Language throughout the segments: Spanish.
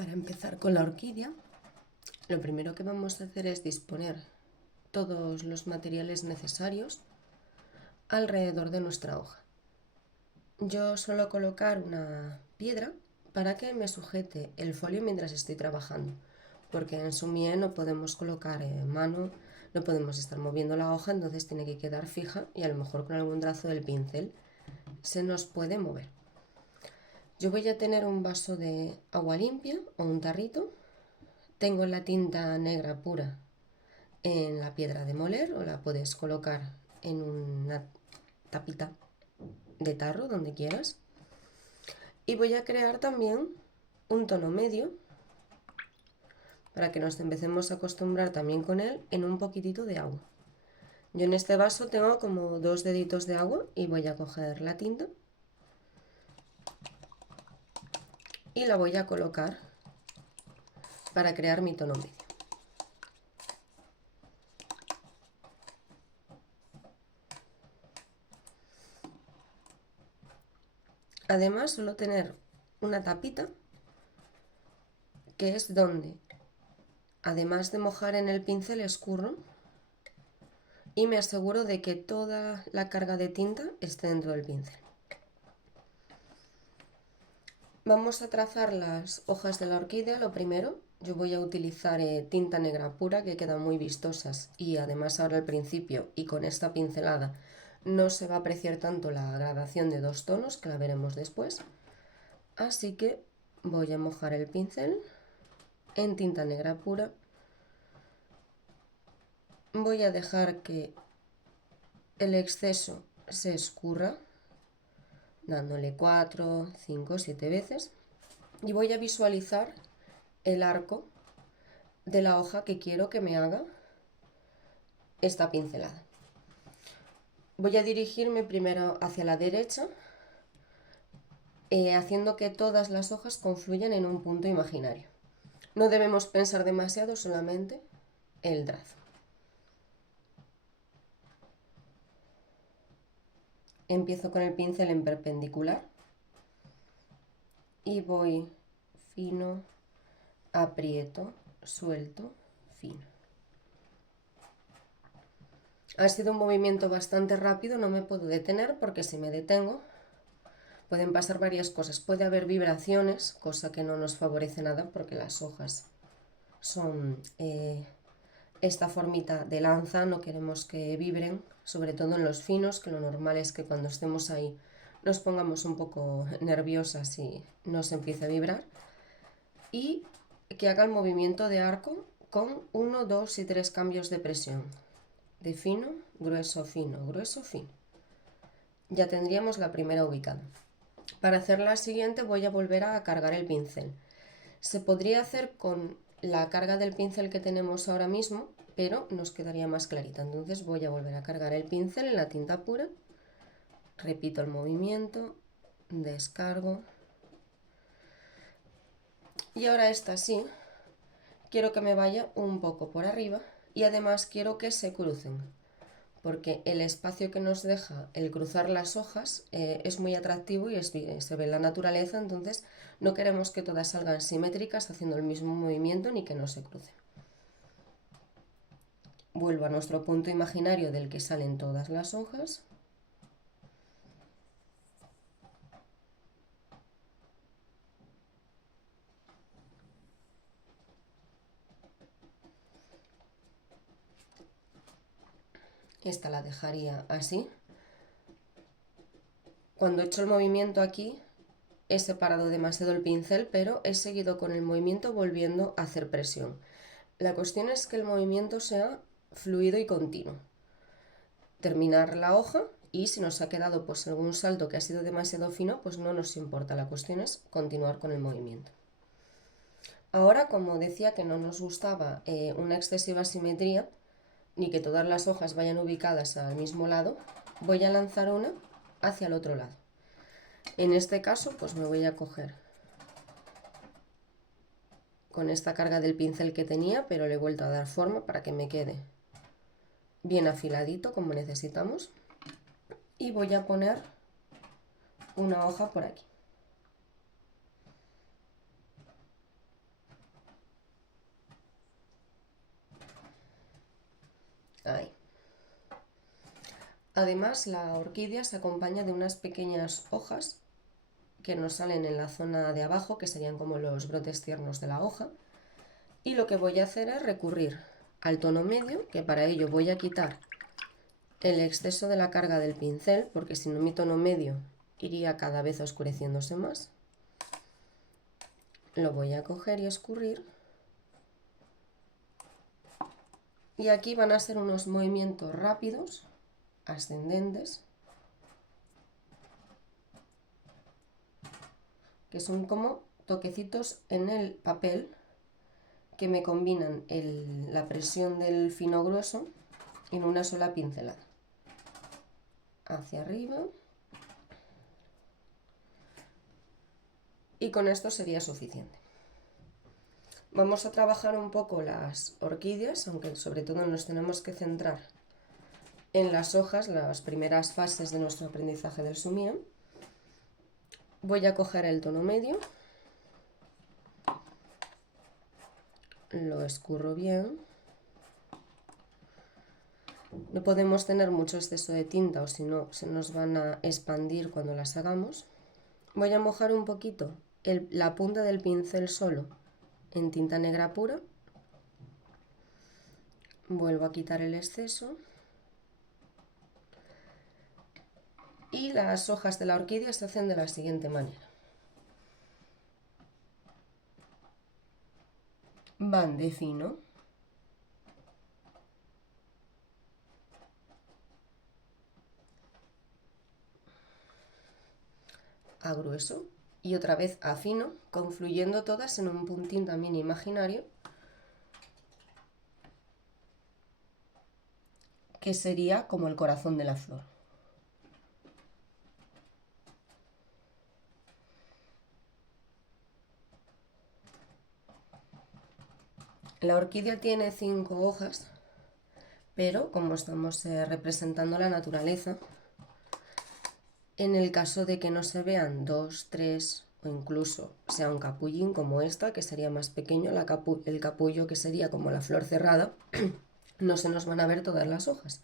Para empezar con la orquídea, lo primero que vamos a hacer es disponer todos los materiales necesarios alrededor de nuestra hoja. Yo suelo colocar una piedra para que me sujete el folio mientras estoy trabajando, porque en Sumie no podemos colocar mano, no podemos estar moviendo la hoja, entonces tiene que quedar fija y a lo mejor con algún trazo del pincel se nos puede mover. Yo voy a tener un vaso de agua limpia o un tarrito. Tengo la tinta negra pura en la piedra de moler o la puedes colocar en una tapita de tarro donde quieras. Y voy a crear también un tono medio para que nos empecemos a acostumbrar también con él en un poquitito de agua. Yo en este vaso tengo como 2 deditos de agua y voy a coger la tinta y la voy a colocar para crear mi tono medio. Además suelo tener una tapita que es donde, además de mojar en el pincel, escurro y me aseguro de que toda la carga de tinta esté dentro del pincel. Vamos a trazar las hojas de la orquídea. Lo primero, yo voy a utilizar tinta negra pura, que quedan muy vistosas, y además ahora al principio y con esta pincelada no se va a apreciar tanto la gradación de 2 tonos, que la veremos después. Así que voy a mojar el pincel en tinta negra pura. Voy a dejar que el exceso se escurra, dándole 4, 5, 7 veces, y voy a visualizar el arco de la hoja que quiero que me haga esta pincelada. Voy a dirigirme primero hacia la derecha, haciendo que todas las hojas confluyan en un punto imaginario. No debemos pensar demasiado, solamente el trazo. Empiezo con el pincel en perpendicular y voy fino, aprieto, suelto, fino. Ha sido un movimiento bastante rápido, no me puedo detener porque si me detengo pueden pasar varias cosas. Puede haber vibraciones, cosa que no nos favorece nada porque las hojas son esta formita de lanza, no queremos que vibren, sobre todo en los finos, que lo normal es que cuando estemos ahí nos pongamos un poco nerviosas y nos empiece a vibrar. Y que haga el movimiento de arco con 1, 2 y 3 cambios de presión. De fino, grueso, fino, grueso, fino. Ya tendríamos la primera ubicada. Para hacer la siguiente voy a volver a cargar el pincel. Se podría hacer con la carga del pincel que tenemos ahora mismo, pero nos quedaría más clarita. Entonces voy a volver a cargar el pincel en la tinta pura. Repito el movimiento, descargo. Y ahora esta sí, quiero que me vaya un poco por arriba y además quiero que se crucen, porque el espacio que nos deja el cruzar las hojas es muy atractivo y se ve en la naturaleza, entonces no queremos que todas salgan simétricas haciendo el mismo movimiento ni que no se crucen. Vuelvo a nuestro punto imaginario del que salen todas las hojas. Esta la dejaría así. Cuando he hecho el movimiento aquí, he separado demasiado el pincel, pero he seguido con el movimiento volviendo a hacer presión. La cuestión es que el movimiento sea fluido y continuo. Terminar la hoja y si nos ha quedado pues algún salto que ha sido demasiado fino, pues no nos importa. La cuestión es continuar con el movimiento. Ahora, como decía que no nos gustaba una excesiva simetría, ni que todas las hojas vayan ubicadas al mismo lado, voy a lanzar una hacia el otro lado. En este caso, pues me voy a coger con esta carga del pincel que tenía, pero le he vuelto a dar forma para que me quede bien afiladito como necesitamos. Y voy a poner una hoja por aquí. Además, la orquídea se acompaña de unas pequeñas hojas que nos salen en la zona de abajo, que serían como los brotes tiernos de la hoja. Y lo que voy a hacer es recurrir al tono medio, que para ello voy a quitar el exceso de la carga del pincel, porque si no mi tono medio iría cada vez oscureciéndose más. Lo voy a coger y escurrir. Y aquí van a ser unos movimientos rápidos, ascendentes, que son como toquecitos en el papel que me combinan la presión del fino grueso en una sola pincelada. Hacia arriba. Y con esto sería suficiente. Vamos a trabajar un poco las orquídeas, aunque sobre todo nos tenemos que centrar en las hojas, las primeras fases de nuestro aprendizaje del sumien. Voy a coger el tono medio, lo escurro bien. No podemos tener mucho exceso de tinta o si no se nos van a expandir cuando las hagamos. Voy a mojar un poquito la punta del pincel solo en tinta negra pura. Vuelvo a quitar el exceso. Y las hojas de la orquídea se hacen de la siguiente manera. Van de fino a grueso y otra vez a fino, confluyendo todas en un puntín también imaginario, que sería como el corazón de la flor. La orquídea tiene 5 hojas, pero como estamos representando la naturaleza, en el caso de que no se vean 2, 3 o incluso sea un capullín como esta, que sería más pequeño, el capullo que sería como la flor cerrada, no se nos van a ver todas las hojas.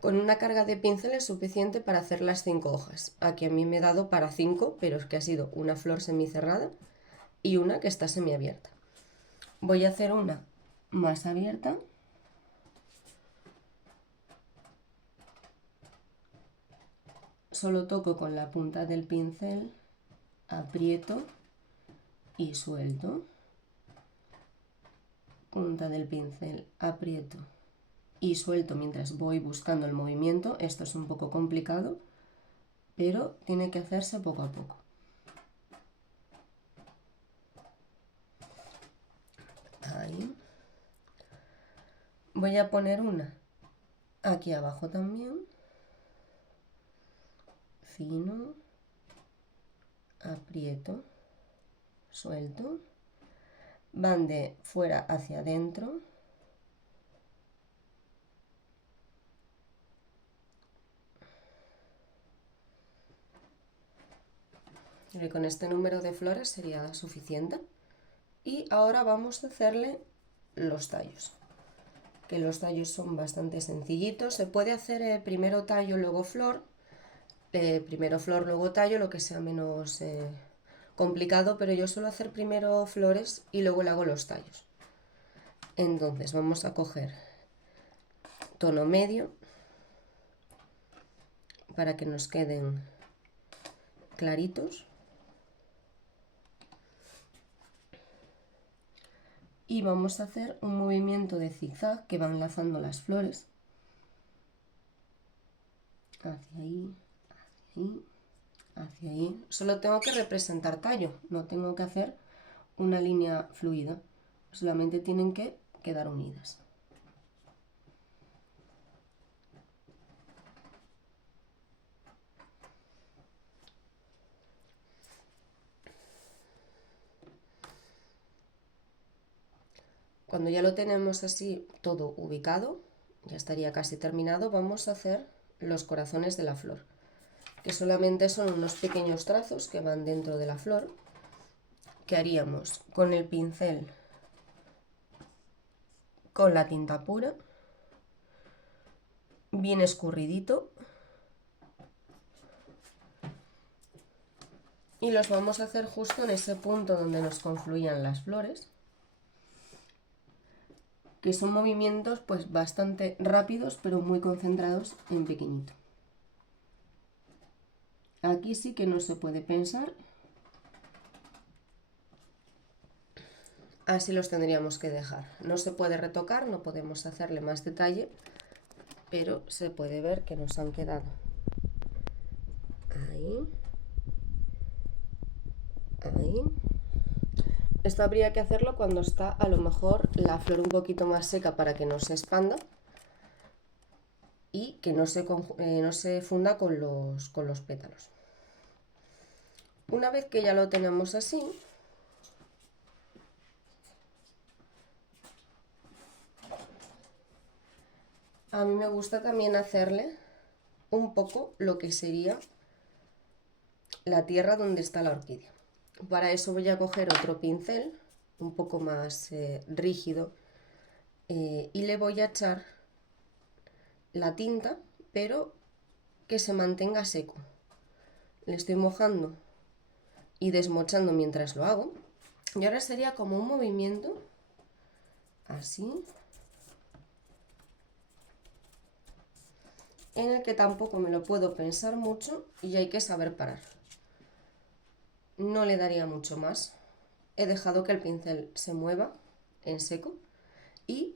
Con una carga de pincel es suficiente para hacer las 5 hojas. Aquí a mí me he dado para 5, pero es que ha sido una flor semicerrada y una que está semiabierta. Voy a hacer una más abierta. Solo toco con la punta del pincel, aprieto y suelto. Punta del pincel, aprieto y suelto mientras voy buscando el movimiento. Esto es un poco complicado, pero tiene que hacerse poco a poco. Ahí. Voy a poner una aquí abajo también. Fino, aprieto, suelto. Van de fuera hacia adentro. Y con este número de flores sería suficiente. Y ahora vamos a hacerle los tallos, que los tallos son bastante sencillitos. Se puede hacer primero tallo, luego flor, primero flor, luego tallo, lo que sea menos complicado, pero yo suelo hacer primero flores y luego le hago los tallos. Entonces vamos a coger tono medio para que nos queden claritos. Y vamos a hacer un movimiento de zigzag que va enlazando las flores. Hacia ahí, hacia ahí, hacia ahí. Solo tengo que representar tallo, no tengo que hacer una línea fluida. Solamente tienen que quedar unidas. Cuando ya lo tenemos así todo ubicado, ya estaría casi terminado, vamos a hacer los corazones de la flor, que solamente son unos pequeños trazos que van dentro de la flor, que haríamos con el pincel con la tinta pura. bien escurridito. Y los vamos a hacer justo en ese punto donde nos confluían las flores, que son movimientos pues bastante rápidos pero muy concentrados en pequeñito. Aquí sí que no se puede pensar. Así los tendríamos que dejar. No se puede retocar, no podemos hacerle más detalle, pero se puede ver que nos han quedado ahí, ahí. Esto habría que hacerlo cuando está a lo mejor la flor un poquito más seca para que no se expanda y que no se funda con los pétalos. Una vez que ya lo tenemos así, a mí me gusta también hacerle un poco lo que sería la tierra donde está la orquídea. Para eso voy a coger otro pincel un poco más rígido y le voy a echar la tinta, pero que se mantenga seco. Le estoy mojando y desmochando mientras lo hago. Y ahora sería como un movimiento así, en el que tampoco me lo puedo pensar mucho y hay que saber parar. No le daría mucho más. He dejado que el pincel se mueva en seco y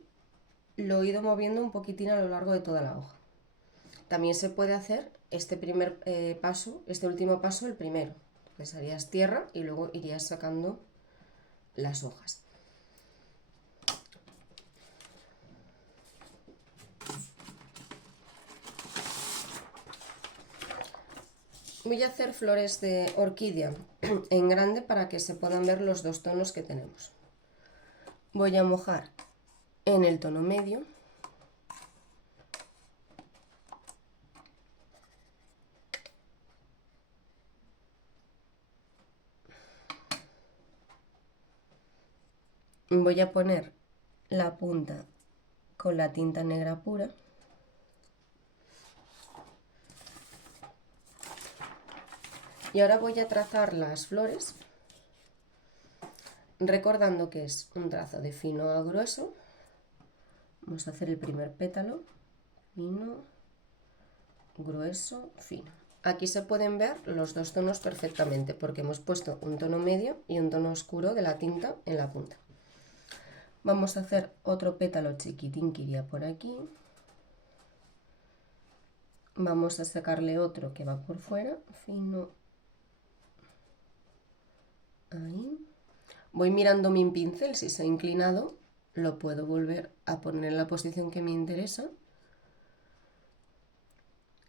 lo he ido moviendo un poquitín a lo largo de toda la hoja. También se puede hacer este primer paso, este último paso, el primero. Pues harías tierra y luego irías sacando las hojas. Voy a hacer flores de orquídea en grande para que se puedan ver los dos tonos que tenemos. Voy a mojar en el tono medio. Voy a poner la punta con la tinta negra pura. Y ahora voy a trazar las flores, recordando que es un trazo de fino a grueso. Vamos a hacer el primer pétalo, fino, grueso, fino. Aquí se pueden ver los dos tonos perfectamente porque hemos puesto un tono medio y un tono oscuro de la tinta en la punta. Vamos a hacer otro pétalo chiquitín que iría por aquí. Vamos a sacarle otro que va por fuera, fino. Ahí. Voy mirando mi pincel, si se ha inclinado, lo puedo volver a poner en la posición que me interesa.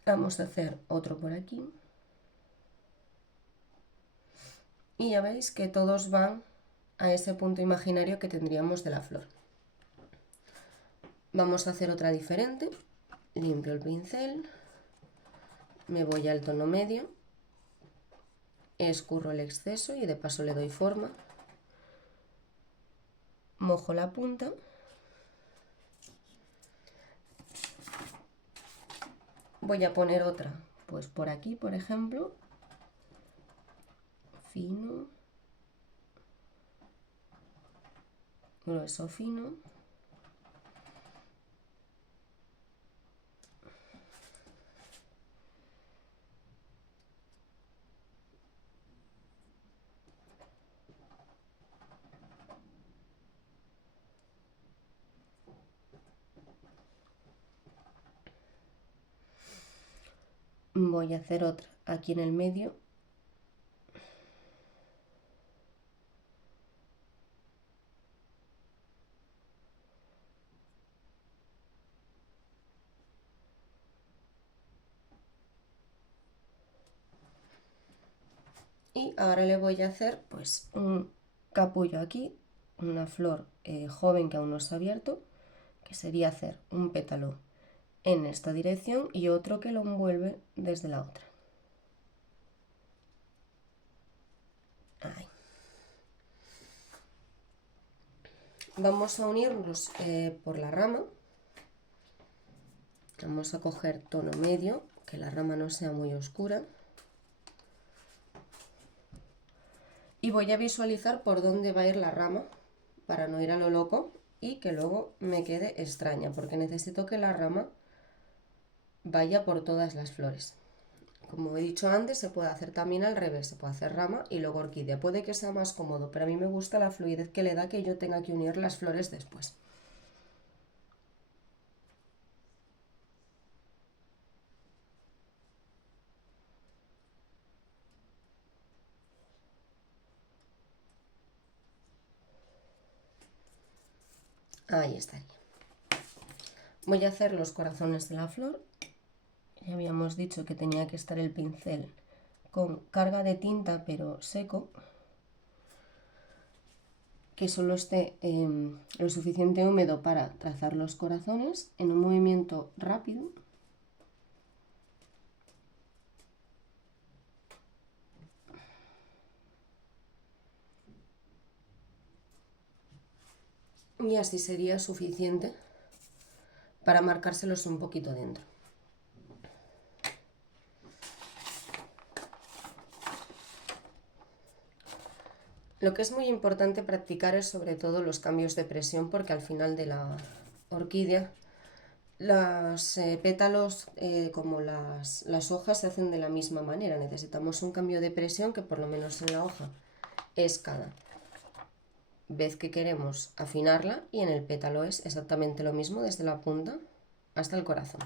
Vamos a hacer otro por aquí. Y ya veis que todos van a ese punto imaginario que tendríamos de la flor. Vamos a hacer otra diferente. Limpio el pincel, me voy al tono medio, escurro el exceso y de paso le doy forma. Mojo la punta. Voy a poner otra, pues por aquí, por ejemplo. Fino. Grueso, fino. Voy a hacer otra aquí en el medio. Y ahora le voy a hacer pues un capullo aquí, una flor joven que aún no se ha abierto, que sería hacer un pétalo en esta dirección y otro que lo envuelve desde la otra. Ahí. Vamos a unirlos por la rama Vamos a coger tono medio, que la rama no sea muy oscura. Y voy a visualizar por dónde va a ir la rama para no ir a lo loco y que luego me quede extraña, porque necesito que la rama vaya por todas las flores. Como he dicho antes, se puede hacer también al revés, se puede hacer rama y luego orquídea. Puede que sea más cómodo, pero a mí me gusta la fluidez que le da que yo tenga que unir las flores después. Ahí estaría. Voy a hacer los corazones de la flor. Ya habíamos dicho que tenía que estar el pincel con carga de tinta pero seco, que solo esté lo suficiente húmedo para trazar los corazones en un movimiento rápido. Y así sería suficiente para marcárselos un poquito dentro. Lo que es muy importante practicar es sobre todo los cambios de presión, porque al final de la orquídea los pétalos como las hojas se hacen de la misma manera. Necesitamos un cambio de presión que por lo menos en la hoja es cada vez que queremos afinarla, y en el pétalo es exactamente lo mismo desde la punta hasta el corazón.